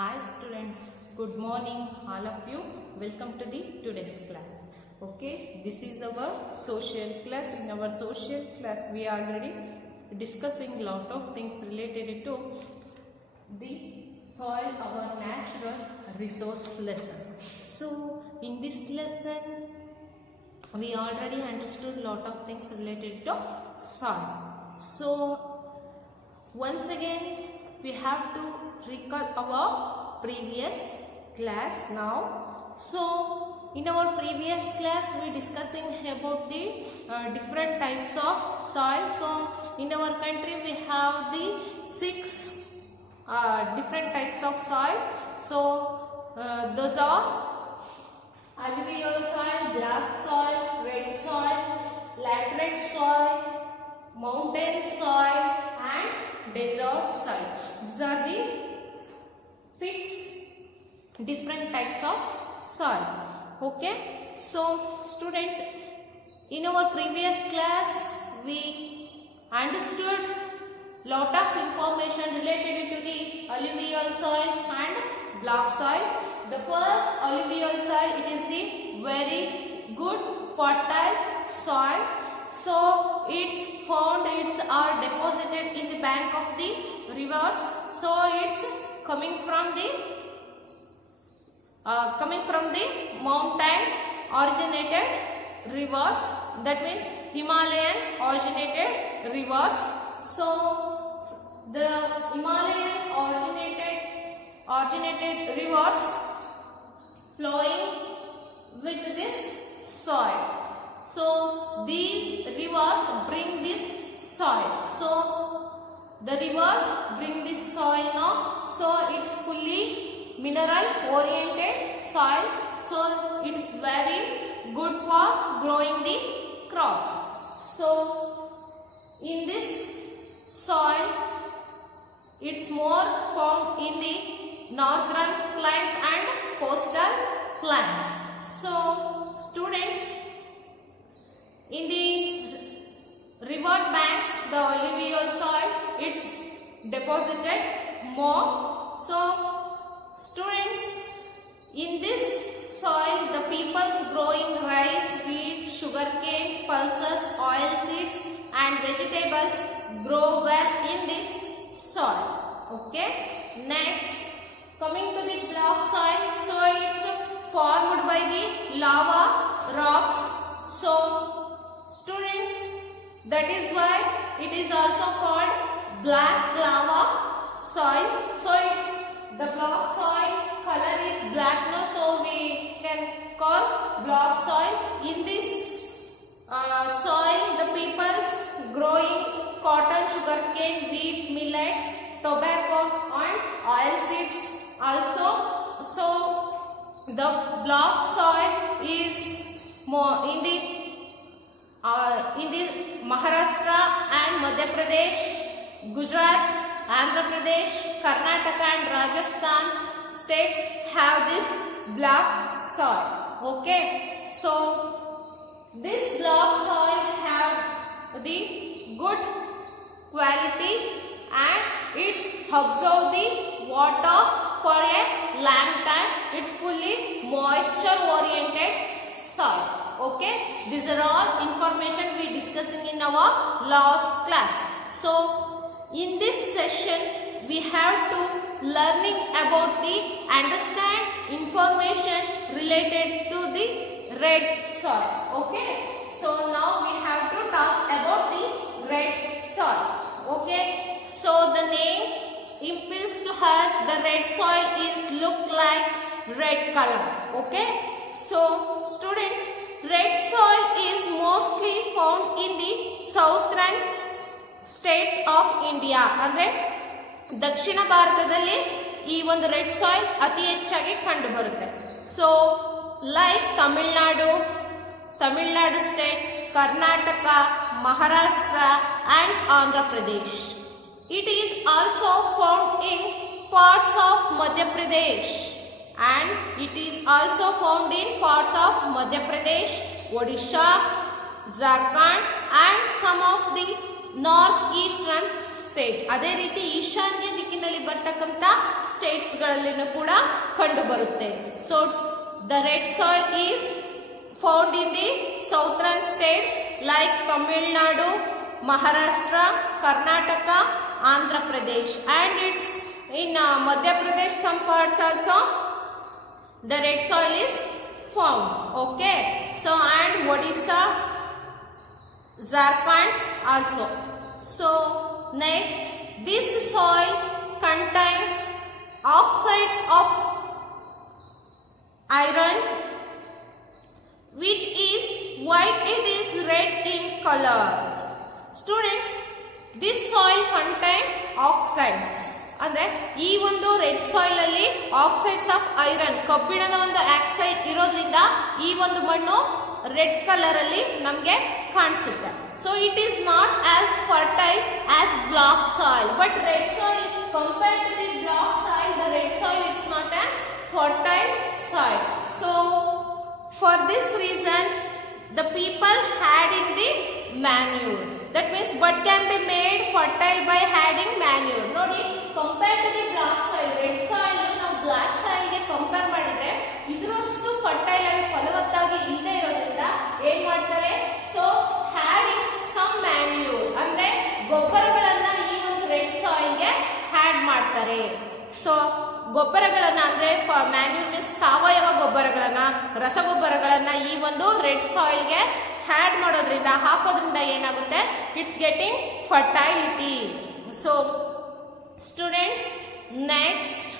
Hi students, good morning all of you. Welcome to the today's class. Okay, this is our social class. In our social class we are already discussing lot of things related to the soil, our natural resource lesson. So in this lesson we already understood lot of things related to soil. So once again we have to recall our previous class now. So in our previous class we discussing about the different types of soil. So in our country we have the 6 different types of soil. So those are alluvial soil, black soil, red soil, laterite soil, mountain soil and desert soil. These are the 6 different types of soil. Okay, so students, in our previous class we understood lot of information related to the alluvial soil and black soil. The first alluvial soil, it is the very good fertile soil. So it's found, it's are deposited in the bank of the rivers. So it's coming from the mountain originated rivers, that means Himalayan originated rivers. So the Himalayan originated rivers flowing with this soil. So these rivers bring this soil. So the rivers bring this soil now. So it's fully mineral oriented soil. So it's very good for growing the crops. So in this soil, it's more found in the northern plains and coastal plains. So students, in the river banks, the alluvial soil, it's deposited more. So students, in this soil the peoples growing rice, wheat, sugarcane, pulses, oil seeds and vegetables grow well in this soil. Okay, next coming to the black soil. So it's formed by the lava rocks. So students, that is why it is also called black lava soil. So it's the black soil color is black now, so we can call black soil. In this soil the peoples growing cotton, sugarcane, wheat, millets, tobacco and oil seeds also. So the black soil is more in the Maharashtra and Madhya Pradesh, Gujarat, Andhra Pradesh, Karnataka and Rajasthan states have this black soil. Okay, so this black soil have the good quality and it's absorb the water for a long time. It's fully moisture oriented soil. Okay, these are all information we discussing in our last class. So in this session we have to learning about the understand information related to the red soil. Okay, so now we have to talk about the red soil. Okay, so the name impels to us the red soil is look like red color. Okay, so students, red soil is mostly found in the southern states of India. ಅಂದ್ರೆ ದಕ್ಷಿಣ ಭಾರತದಲ್ಲಿ ಈ ಒಂದು red soil ಅತಿ ಹೆಚ್ಚಾಗಿ ಕಂಡು ಬರುತ್ತೆ. So like Tamil Nadu ಸ್ಟೇಟ್, Karnataka, Maharashtra and Andhra Pradesh. It is also found in parts of Madhya Pradesh and it is also found in parts of Madhya Pradesh, Odisha, Jharkhand and some of the northeastern state. ಅದೇ ರೀತಿ ಈಶಾನ್ಯ ದಿಕ್ಕಿನಲ್ಲಿ ಬರ್ತಕ್ಕಂತ state States ಗಳಲ್ಲಿನೂ ಕೂಡ ಕಂಡು ಬರುತ್ತೆ. So the red soil is found in the southern states like Tamil Nadu, Maharashtra, Karnataka, Andhra Pradesh, and it's in Madhya Pradesh some parts also the red soil is found. Okay, so and Odisha, Jharkhand also. So next, this soil contain oxides of iron, which is why it is red in color. Students, this soil contain oxides. ಅಂದ್ರೆ ಈ ಒಂದು red soil ಅಲ್ಲಿ oxides of iron, ಕಬ್ಬಿಣದ ಒಂದು ಆಕ್ಸೈಡ್ ಇರೋದ್ರಿಂದ ಈ ಒಂದು ಮಣ್ಣು ರೆಡ್ ಕಲರ್ ಅಲ್ಲಿ ನಮಗೆ ಕಾಣಿಸುತ್ತೆ. So it is not as fertile as black soil, but red soil compared to the black soil, the red soil is not an fertile soil. So for this reason the people had in the manure. That means what can be made fertile by adding manure. Nodi, compared to the black soil, red soil ನಾವು black soil ಗೆ ಕಂಪೇರ್ ಮಾಡಿದ್ರೆ ಇದರಷ್ಟು ಫರ್ಟೈಲ್ ಆಗಿ ಫಲವತ್ತಾಗಿ ಇಲ್ಲದೆ ಇರೋದ್ರಿಂದ ಏನ್ ಮಾಡ್ತಾರೆ, ಸೊ adding some manure ಅಂದ್ರೆ ಗೊಬ್ಬರಗಳನ್ನ ಈ ಒಂದು ರೆಡ್ ಸಾಯಿಲ್ ಗೆ ಆಡ್ ಮಾಡ್ತಾರೆ. ಸೊ ಗೊಬ್ಬರಗಳನ್ನ ಅಂದ್ರೆ ಮ್ಯಾನ್ಯೂರ್ ಮೀನ್ಸ್ ಸಾವಯವ ಗೊಬ್ಬರಗಳನ್ನ, ರಸಗೊಬ್ಬರಗಳನ್ನ ಈ ಒಂದು ರೆಡ್ ಸಾಯಿಲ್ ಗೆ ಆಡ್ ಮಾಡೋದ್ರಿಂದ, ಹಾಕೋದ್ರಿಂದ ಏನಾಗುತ್ತೆ, it's getting fertility. So students, next,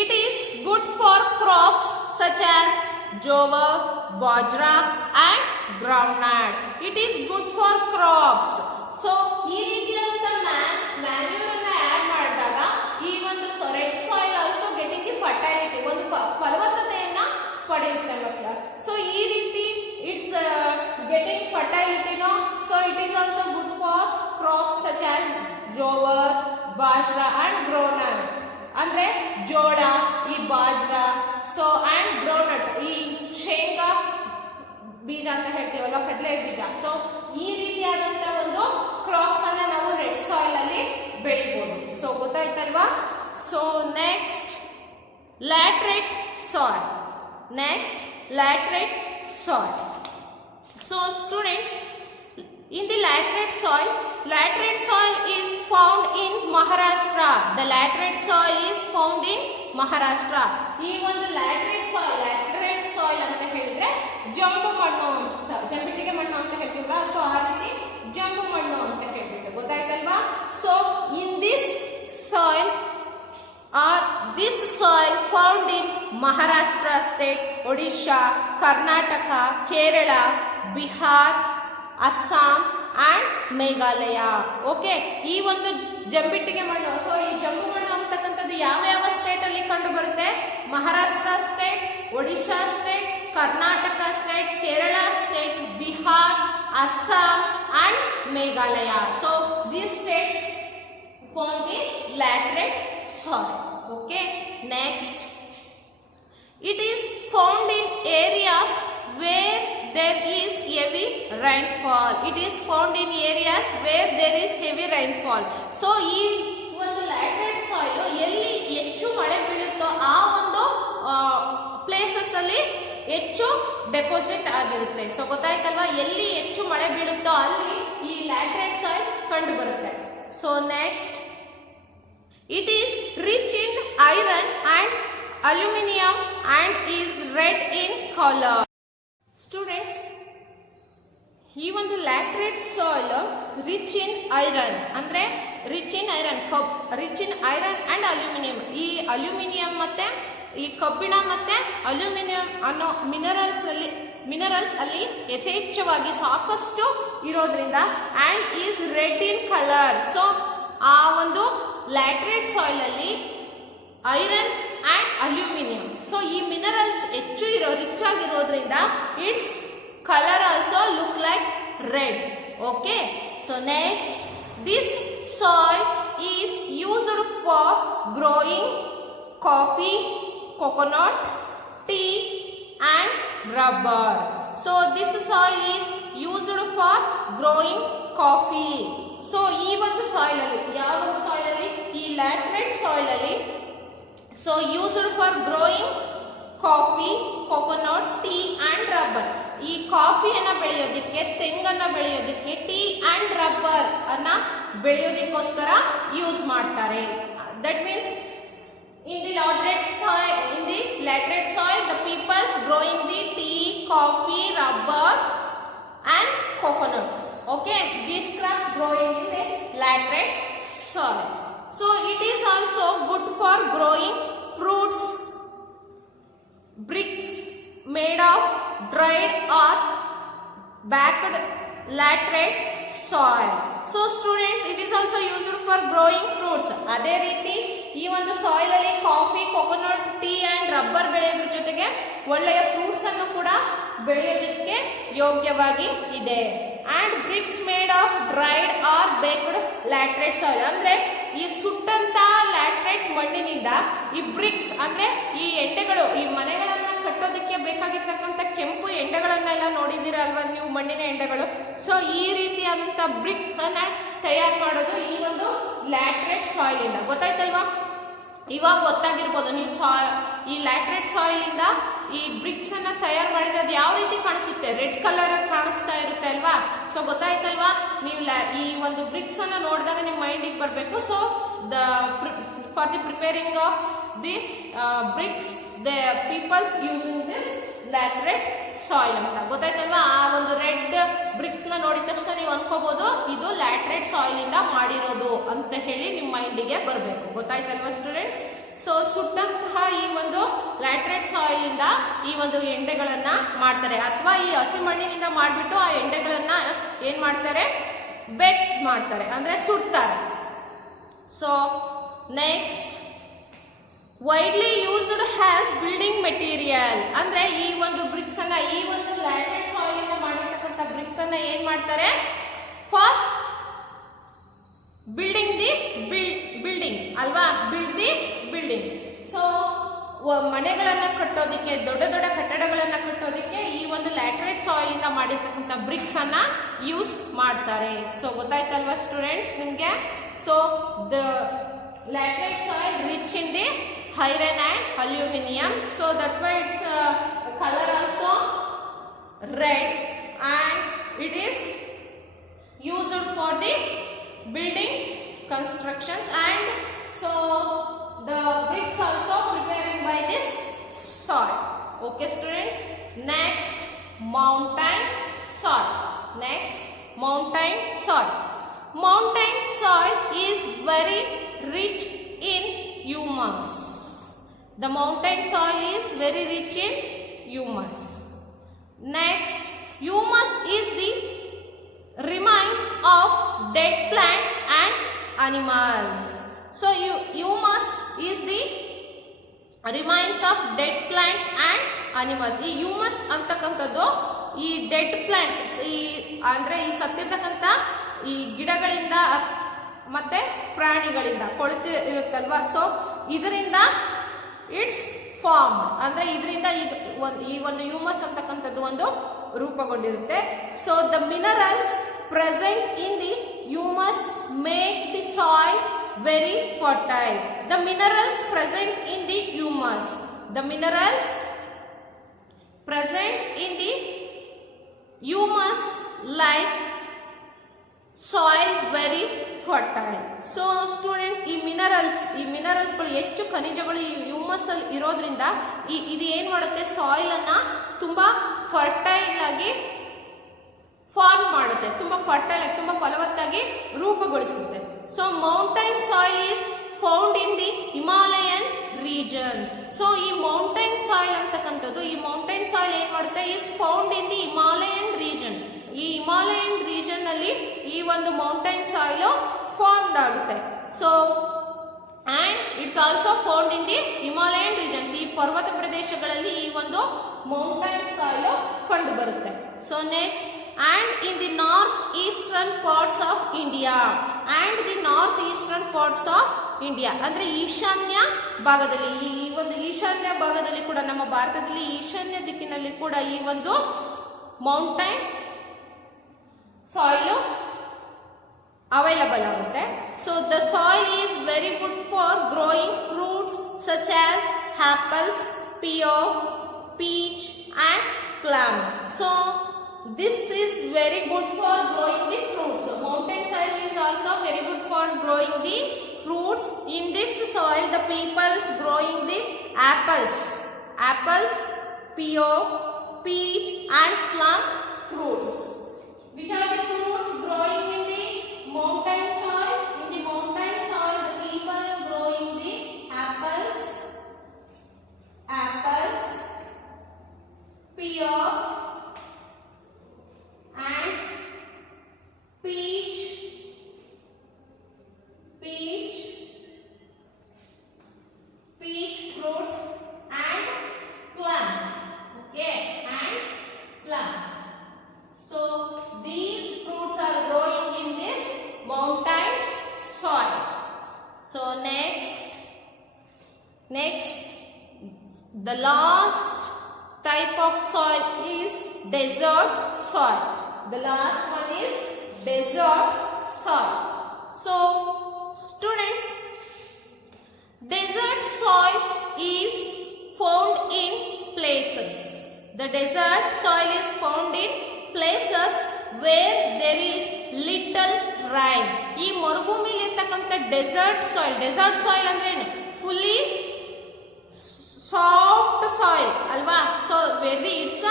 it is good for crops such as jowar, bajra and groundnut. It is good for crops. So ಈ ರೀತಿಯಾದಂತ ಮ್ಯಾನ್ಯೂರ್ ಅನ್ನ ಆಡ್ ಮಾಡಿದಾಗ ಈ ಒಂದು red soil also getting the fertility, ಒಂದು ಫಲವತ್ತತೆಯನ್ನ ಪಡೆಯುತ್ತೆ ಮಕ್ಕಳ. ಸೊ ಈ ರೀತಿ ಇಟ್ಸ್ ಗೆಟಿಂಗ್ ಫರ್ಟೈಲಿಟಿನೋ. So it is also good for crops such as jowar, bajra and groundnut. ಅಂದ್ರೆ ಜೋಳ, ಈ ಬಾಜ್ರಾ, ಸೊ ಅಂಡ್ ಗ್ರೌಂಡ್ನಟ್, ಈ ಶೇಂಗಾ ಬೀಜ ಅಂತ ಹೇಳ್ತೀವಲ್ಲ, ಕಡಲೆ ಬೀಜ. ಸೊ ಈ ರೀತಿಯಾದಂತ ಒಂದು ಕ್ರಾಪ್ಸ್ ಅನ್ನ ನಾವು ರೆಡ್ ಸಾಯಿಲ್ ಅಲ್ಲಿ ಬೆಳಿಬಹುದು. ಸೊ ಗೊತ್ತಾಯ್ತಲ್ವಾ? So next, laterite soil. Next, laterite soil. So students, in the laterite soil is found in Maharashtra. The laterite soil is found in Maharashtra. ಈ ಒಂದು ಲ್ಯಾಟ್ರೈಟ್ ಸಾಯಿಲ್ ಅಂತ ಹೇಳಿದ್ರೆ ಜಂಬು ಮಣ್ಣು ಅಂತ, ಜಂಬಿಟ್ಟಿಗೆ ಮಣ್ಣು ಅಂತ ಹೇಳ್ತೀವಲ್ಲ, ಸೊ ಆ ರೀತಿ ಜಂಬು ಮಣ್ಣು ಅಂತ ಹೇಳ್ಬಿಟ್ಟು ಗೊತ್ತಾಯ್ತಲ್ವಾ? So in this soil found in Maharashtra state, Odisha, Karnataka, Kerala, Bihar, Assam and Meghalaya. Okay, ಈ ಒಂದು ಜಂಬಿಟ್ಟಿಗೆ ಮಣ್ಣು, ಸೊ ಈ ಜಂಬು ಮಣ್ಣು ಅಂತಕ್ಕಂಥದ್ದು ಯಾವ ಯಾವ ಸ್ಟೇಟ್ ಅಲ್ಲಿ ಕಂಡು ಬರುತ್ತೆ? Maharashtra state, Odisha state, Karnataka state, Kerala state, Bihar, Assam and Meghalaya. So these states form the laterite soil. Okay, next, it is found in areas where there is heavy rainfall. It is found in areas where there is heavy rainfall. So ಈ ಒಂದು laterite soil ಎಲ್ಲಿ ಹೆಚ್ಚು ಮಳೆ ಬೀಳುತ್ತೋ ಆ ಒಂದು ಪ್ಲೇಸಸ್ ಅಲ್ಲಿ ಹೆಚ್ಚು ಡೆಪಾಸಿಟ್ ಆಗಿರುತ್ತೆ. ಸೊ ಗೊತ್ತಾಯ್ತಲ್ವಾ, ಎಲ್ಲಿ ಹೆಚ್ಚು ಮಳೆ ಬೀಳುತ್ತೋ ಅಲ್ಲಿ ಈ ಲ್ಯಾಟ್ರೈಟ್ ಸಾಯಿಲ್ ಕಂಡು ಬರುತ್ತೆ. So next, it is rich in iron and aluminum and is red in color. Students, ಈ ಒಂದು laterite soil rich in iron ಅಂದ್ರೆ rich in iron, rich in iron and aluminium. ಈ ಅಲ್ಯೂಮಿನಿಯಂ ಮತ್ತೆ ಈ ಕಬ್ಬಿಣ ಮತ್ತೆ ಅಲ್ಯೂಮಿನಿಯಂ ಅನ್ನೋ ಮಿನರಲ್ಸ್ ಅಲ್ಲಿ ಯಥೇಚ್ಛವಾಗಿ ಸಾಕಷ್ಟು ಇರೋದ್ರಿಂದ and is red in colour. So ಆ ಒಂದು ಲ್ಯಾಟ್ರೈಟ್ ಸಾಯಿಲ್ ಅಲ್ಲಿ ಐರನ್ ಅಂಡ್ ಅಲ್ಯೂಮಿನಿಯಂ, ಸೊ ಈ ಮಿನರಲ್ಸ್ ಹೆಚ್ಚು ರಿಚ್ ಆಗಿರೋದ್ರಿಂದ it's colour also look like red. Okay, so next, this soil is used for growing coffee, coconut, tea and rubber. So this soil is used for growing coffee. So ಈ ಒಂದು soil ಅಲ್ಲಿ, ಯಾವ ಒಂದು soil ಅಲ್ಲಿ, ಈ laterite soil ಅಲ್ಲಿ used for growing coffee, coconut, tea and rubber. ಈ ಕಾಫಿಯನ್ನ ಬೆಳೆಯೋದಕ್ಕೆ, ತೆಂಗನ್ನ ಬೆಳೆಯೋದಕ್ಕೆ, ಟೀ ಅಂಡ್ ರಬ್ಬರ್ ಅನ್ನ ಬೆಳೆಯೋದಕ್ಕೋಸ್ಕರ ಯೂಸ್ ಮಾಡ್ತಾರೆ. That means in the laterite soil the peoples growing the tea, coffee, rubber and coconut. Okay, these crops growing in the laterite soil. So it is also good for growing fruits. Bricks made of dried or baked laterite soil. So students, it is also used for growing fruits. ಅದೇ ರೀತಿ ಈ ಒಂದು soil ಅಲ್ಲಿ coffee, coconut, tea and rubber ಬೆಳೆಯೋದ್ರ ಜೊತೆಗೆ ಒಳ್ಳೆಯ fruits ಅನ್ನು ಕೂಡ ಬೆಳೆಯೋದಕ್ಕೆ ಯೋಗ್ಯವಾಗಿ ಇದೆ. And bricks made of dried or baked laterite soil, ಅಂದ್ರೆ ಈ ಸುಟ್ಟಂತ ಲ್ಯಾಟ್ರೈಟ್ ಮಣ್ಣಿನಿಂದ ಈ ಬ್ರಿಕ್ಸ್ ಅಂದ್ರೆ ಈ ಎಂಡೆಗಳು, ಈ ಮನೆಗಳನ್ನ ಕಟ್ಟೋದಕ್ಕೆ ಬೇಕಾಗಿರ್ತಕ್ಕಂಥ ಕೆಂಪು ಎಂಡೆಗಳನ್ನೆಲ್ಲ ನೋಡಿದ್ದೀರಾ ಅಲ್ವಾ ನೀವು, ಮಣ್ಣಿನ ಎಂಡೆಗಳು. ಸೊ ಈ ರೀತಿಯಾದಂತ ಬ್ರಿಕ್ಸ್ ಅನ್ನ ತಯಾರು ಮಾಡೋದು ಈ ಒಂದು ಲ್ಯಾಟ್ರೈಟ್ ಸಾಯಿಲ್ ಇಂದ. ಗೊತ್ತಾಯ್ತಲ್ವಾ? ಇವಾಗ ಗೊತ್ತಾಗಿರ್ಬೋದು ನೀವು. ಈ ಲ್ಯಾಟ್ರೈಟ್ ಸಾಯಿಲ್ ಇಂದ ಈ ಬ್ರಿಕ್ಸ್ ಅನ್ನ ತಯಾರು ಮಾಡಿದ್ರೆ ಅದು ಯಾವ ರೀತಿ ಕಾಣಿಸುತ್ತೆ, ರೆಡ್ ಕಲರ್ ಕಾಣಿಸ್ತಾ ಇರುತ್ತೆ ಅಲ್ವಾ. ಸೊ ಗೊತ್ತಾಯ್ತಲ್ವಾ? ನೀವು ಈ ಒಂದು ಬ್ರಿಕ್ಸ್ ಅನ್ನ ನೋಡಿದಾಗ ನಿಮ್ಮ ಮೈಂಡಿಗೆ ಬರಬೇಕು. So for the preparing of the bricks the peoples using this laterite soil ಅಂತ. ಗೊತ್ತಾಯ್ತಲ್ವಾ? ಆ ಒಂದು ರೆಡ್ ಬ್ರಿಕ್ಸ್ ನ ನೋಡಿದ ತಕ್ಷಣ ನೀವು ಅನ್ಕೋಬಹುದು ಇದು ಲ್ಯಾಟ್ರೈಟ್ ಸಾಯಿಲ್ ಇಂದ ಮಾಡಿರೋದು ಅಂತ ಹೇಳಿ ನಿಮ್ಮ ಮೈಂಡಿಗೆ ಬರಬೇಕು. ಗೊತ್ತಾಯ್ತಲ್ವಾ ಸ್ಟೂಡೆಂಟ್ಸ್? ಸೊ ಸುಟ್ಟಂತಹ ಈ ಒಂದು ಲ್ಯಾಟ್ರೈಟ್ ಸಾಯಿಲ್ ಇಂದ ಈ ಒಂದು ಎಂಡೆಗಳನ್ನ ಮಾಡ್ತಾರೆ, ಅಥವಾ ಈ ಹಸಿ ಮಣ್ಣಿನಿಂದ ಮಾಡ್ಬಿಟ್ಟು ಆ ಎಂಡೆಗಳನ್ನ ಏನ್ ಮಾಡ್ತಾರೆ, ಬೇಕ್ ಮಾಡ್ತಾರೆ, ಅಂದ್ರೆ ಸುಡ್ತಾರೆ. So next, widely used has building material, ಅಂದ್ರೆ ಈ ಒಂದು ಬ್ರಿಕ್ಸ್ ಅನ್ನ, ಈ ಒಂದು ಲ್ಯಾಟ್ರೈಟ್ ಸಾಯಿಲ್ ಇಂದ ಮಾಡಿರ್ತಕ್ಕಂಥ ಬ್ರಿಕ್ಸ್ ಅನ್ನ ಏನ್ ಮಾಡ್ತಾರೆ, ಫಾರ್ ಬಿಲ್ಡಿಂಗ್ ದಿ ಬಿಲ್ಡಿಂಗ್ ಅಲ್ವಾ, ಬಿಲ್ಡ್ ದಿ ಬಿಲ್ಡಿಂಗ್. ಸೊ ಮನೆಗಳನ್ನ ಕಟ್ಟೋದಿಕ್ಕೆ, ದೊಡ್ಡ ದೊಡ್ಡ ಕಟ್ಟಡಗಳನ್ನ ಕಟ್ಟೋದಿಕ್ಕೆ ಈ ಒಂದು ಲ್ಯಾಟ್ರೈಟ್ ಸಾಯಿಲ್ ಇಂದ ಮಾಡಿರ್ತಕ್ಕಂಥ ಬ್ರಿಕ್ಸ್ ಅನ್ನ ಯೂಸ್ ಮಾಡ್ತಾರೆ. ಸೊ ಗೊತ್ತಾಯ್ತಲ್ವಾ ಸ್ಟೂಡೆಂಟ್ಸ್ ನಿಮ್ಗೆ? So the laterite soil rich in the iron and aluminum, so that's why its color also red, and it is used for the building construction. And so the bricks also preparing by this soil. Okay students, next mountain soil. Next mountain soil. Mountain soil is very rich in humus. The mountain soil is very rich in humus. Next, humus is the remains of dead plants and animals. So humus is the remains of dead plants and animals. ಈ ಹ್ಯೂಮಸ್ ಅಂತಕ್ಕಂಥದ್ದು ಈ dead plants, ಈ ಅಂದ್ರೆ ಈ ಸತ್ತಿರ್ತಕ್ಕಂಥ ಈ ಗಿಡಗಳಿಂದ ಮತ್ತೆ ಪ್ರಾಣಿಗಳಿಂದ ಕೊಳೆತು ಇರುತ್ತಲ್ವಾ. ಸೊ ಇದರಿಂದ ಇಟ್ಸ್ ಫಾರ್ಮ್, ಅಂದ್ರೆ ಇದರಿಂದ ಈ ಒಂದು ಹ್ಯೂಮಸ್ ಅಂತಕ್ಕಂಥದ್ದು ಒಂದು ರೂಪುಗೊಂಡಿರುತ್ತೆ. So the minerals present in the humus make the soil very fertile. The minerals present in the humus, the minerals present in the humus like soil very fertile. So students, ಈ ಮಿನರಲ್ಸ್ಗಳು ಹೆಚ್ಚು ಖನಿಜಗಳು ಈ ಹ್ಯೂಮಸ್ ಅಲ್ಲಿ ಇರೋದ್ರಿಂದ ಇದು ಏನ್ ಮಾಡುತ್ತೆ, ಸಾಯಿಲ್ ಅನ್ನ ತುಂಬಾ ಫರ್ಟೈಲ್ ಆಗಿ ಫಾರ್ಮ್ ಮಾಡುತ್ತೆ, ತುಂಬಾ ಫರ್ಟೈಲ್ ಆಗಿ, ತುಂಬಾ ಫಲವತ್ತಾಗಿ ರೂಪುಗೊಳಿಸುತ್ತೆ. So mountain soil is found in the Himalayan region. So ಈ ಮೌಂಟೈನ್ ಸಾಯಿಲ್ ಅಂತಕ್ಕಂಥದ್ದು, ಈ ಮೌಂಟೈನ್ ಸಾಯಿಲ್ ಏನ್ ಮಾಡುತ್ತೆ, is found in the Himalayan region. ಈ ಹಿಮಾಲಯನ್ ರೀಜನ್ ಅಲ್ಲಿ ಈ ಒಂದು ಮೌಂಟೈನ್ ಸಾಯಿಲ್ ಫಾರ್ಮ್ಡ್ ಆಗುತ್ತೆ. So and it's also found in the Himalayan regions. ಈ ಪರ್ವತ ಪ್ರದೇಶಗಳಲ್ಲಿ ಈ ಒಂದು ಮೌಂಟೈನ್ ಸಾಯಿಲ್ ಕಂಡು ಬರುತ್ತೆ. So next, and in the north eastern parts of India, and the north eastern parts of India ಅಂದ್ರೆ ಈಶಾನ್ಯ ಭಾಗದಲ್ಲಿ, ಈ ಒಂದು ಈಶಾನ್ಯ ಭಾಗದಲ್ಲಿ ಕೂಡ, ನಮ್ಮ ಭಾರತದಲ್ಲಿ ಈಶಾನ್ಯ ದಿಕ್ಕಿನಲ್ಲಿ ಕೂಡ ಈ ಒಂದು ಮೌಂಟೈನ್ ಸಾಯಿಲ್ ಅವೈಲಬಲ್ ಆಗುತ್ತೆ. So the soil is very good for growing fruits, such as apples, pear, peach and plum. So this is very good for growing the fruits. Mountain soil is also very good for growing the fruits. In this soil the people is growing the apples, pear, peach and plum fruits. Which are the fruits growing in the mountain soil? In the mountain soil the people growing the apples, pear and peach fruit and plums. Okay, and plums. So these fruits are growing in this mountain soil. So next the last type of soil is desert soil. The last one is desert soil. So students, desert soil is found in places. The desert soil is found in places where there is little rain. ಈ ಮರುಭೂಮಿಯಲ್ಲಿ ಇರತಕ್ಕಂತ dessert soil ಅಂದ್ರೆ ಏನು? Fully soft soil alva. So very it's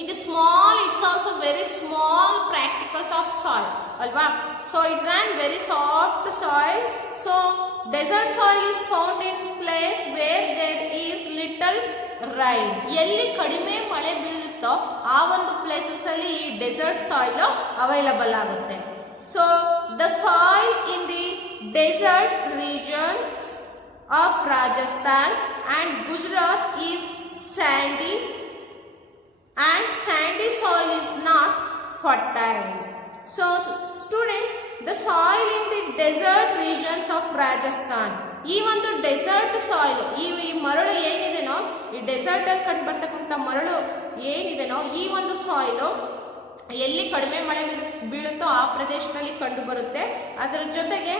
in the small, it's also very small particles of soil alva. So it's a very soft soil. So desert soil is found in place where there is little rain. ಎಲ್ಲಿ ಕಡಿಮೆ ಮಳೆ ಬೀಳುತ್ತೋ ಆ ಒಂದು ಪ್ಲೇಸಸ್ ಅಲ್ಲಿ ಈ dessert soil available ಆಗುತ್ತೆ. So the soil in the desert regions of Rajasthan and Gujarat is sandy, and sandy soil is not fertile. So students, the soil in the desert regions of Rajasthan, ಈ ಒಂದು desert soil, ಈ ಮರಳು ಏನಿದೆನೋ, ಈ ಡೆಸರ್ಟ್ ಅಲ್ಲಿ ಕಂಡು ಬರ್ತಕ್ಕಂಥ ಮರಳು ಏನಿದೆನೋ, ಈ ಒಂದು ಸಾಯಿಲ್ ಎಲ್ಲಿ ಕಡಿಮೆ ಮಳೆ ಬೀಳುತ್ತೋ ಆ ಪ್ರದೇಶದಲ್ಲಿ ಕಂಡು ಬರುತ್ತೆ. ಅದರ ಜೊತೆಗೆ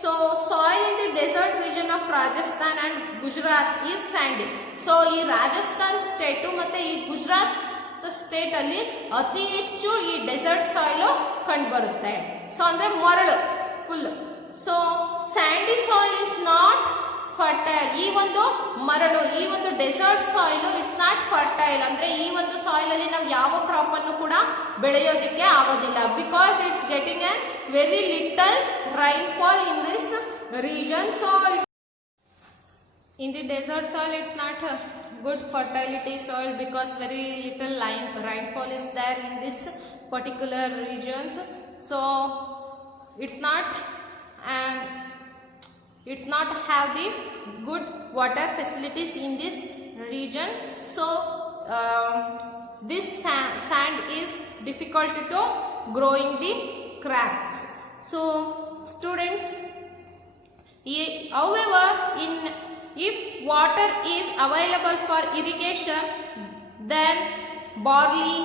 so soil in the desert region of Rajasthan and Gujarat is sandy. So ಈ ರಾಜಸ್ಥಾನ್ ಸ್ಟೇಟು ಮತ್ತೆ ಈ ಗುಜರಾತ್ ಸ್ಟೇಟ್ ಅಲ್ಲಿ ಅತಿ ಹೆಚ್ಚು ಈ ಡೆಸರ್ಟ್ ಸಾಯಿಲ್ ಕಂಡು ಬರುತ್ತೆ. ಸೊ ಅಂದ್ರೆ ಮರಳು full. So sandy soil is not fertile. ಈ ಒಂದು ಮರಳು, ಈ ಒಂದು desert soil it's not fertile. ಅಂದ್ರೆ ಈ ಒಂದು ಸಾಯಿಲ್ ಅಲ್ಲಿ ನಾವು ಯಾವ ಕ್ರಾಪ್ ಅನ್ನು ಕೂಡ ಬೆಳೆಯೋದಿಕ್ಕೆ ಆಗೋದಿಲ್ಲ. Because it's getting A very little rainfall in this region. So it's in the desert soil it's not a good fertility soil because very little rainfall is there in this particular regions. So it's not have the good water facilities in this region. So this sand is difficult to growing the crops. So students, however, if water is available for irrigation, then barley,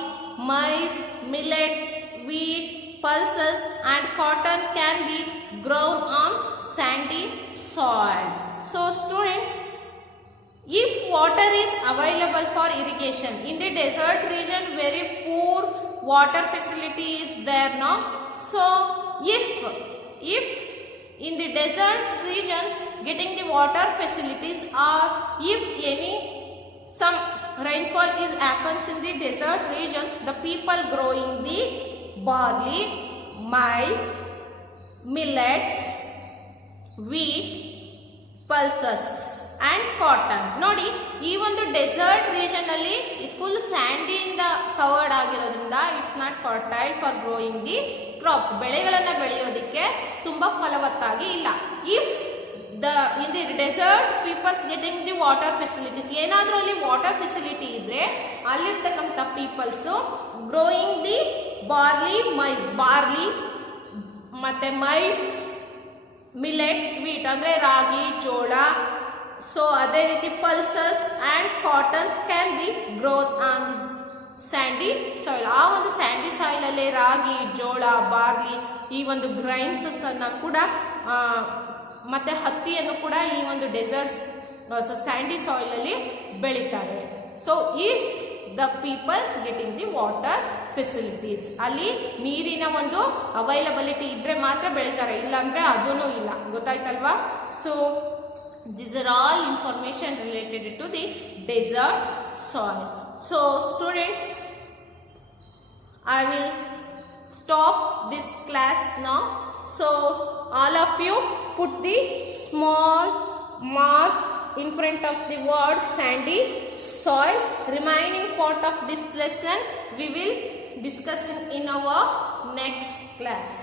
maize, millets, wheat, pulses and cotton can be grown on sandy soil. So students, if water is available for irrigation in the desert region, very poor water facility is there now. So if in the desert regions getting the water facilities, or if some rainfall is happens in the desert regions, the people growing the barley, maize, millets, wheat, pulses and cotton. ನೋಡಿ, ಈ ಒಂದು dessert region ಅಲ್ಲಿ full Sandy ಇಂದ ಕವರ್ಡ್ ಆಗಿರೋದ್ರಿಂದ it's not fertile for growing the crops. ಬೆಳೆಗಳನ್ನ ಬೆಳೆಯೋದಿಕ್ಕೆ ತುಂಬಾ ಫಲವತ್ತಾಗಿ ಇಲ್ಲ. If in the desert peoples getting the water facilities, ಏನಾದ್ರೂ ಅಲ್ಲಿ ವಾಟರ್ ಫೆಸಿಲಿಟಿ ಇದ್ರೆ ಅಲ್ಲಿರ್ತಕ್ಕಂಥ ಪೀಪಲ್ಸ್ ಗ್ರೋಯಿಂಗ್ ದಿ ಬಾರ್ಲಿ ಮತ್ತೆ ಮೈಸ್, ಮಿಲೆಟ್ಸ್, ವೀಟ್ ಅಂದ್ರೆ ರಾಗಿ, ಜೋಳ. ಸೊ ಅದೇ ರೀತಿ pulses and cottons can be grown on sandy soil. ಆ ಒಂದು ಸ್ಯಾಂಡಿ ಸಾಯಿಲ್ ಅಲ್ಲಿ ರಾಗಿ, ಜೋಳ, ಬಾರ್ಲಿ, ಈ ಒಂದು ಗ್ರೈನ್ಸ್ ಅನ್ನ ಕೂಡ ಮತ್ತೆ ಹತ್ತಿಯನ್ನು ಕೂಡ ಈ ಒಂದು ಡೆಸರ್ಟ್ ಸ್ಯಾಂಡಿ ಸಾಯಿಲ್ ಅಲ್ಲಿ ಬೆಳೀತಾರೆ. So if the peoples getting the water facilities, ಅಲ್ಲಿ ನೀರಿನ ಒಂದು ಅವೈಲಬಿಲಿಟಿ ಇದ್ರೆ ಮಾತ್ರ ಬೆಳೀತಾರೆ, ಇಲ್ಲಾಂದ್ರೆ ಅದೂ ಇಲ್ಲ. ಗೊತ್ತಾಯ್ತಲ್ವಾ? So these are all information related to the desert soil. So students, I will stop this class now. So all of you put the small mark in front of the word sandy soil. Remaining part of this lesson we will discuss in our next class.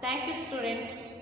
Thank you students.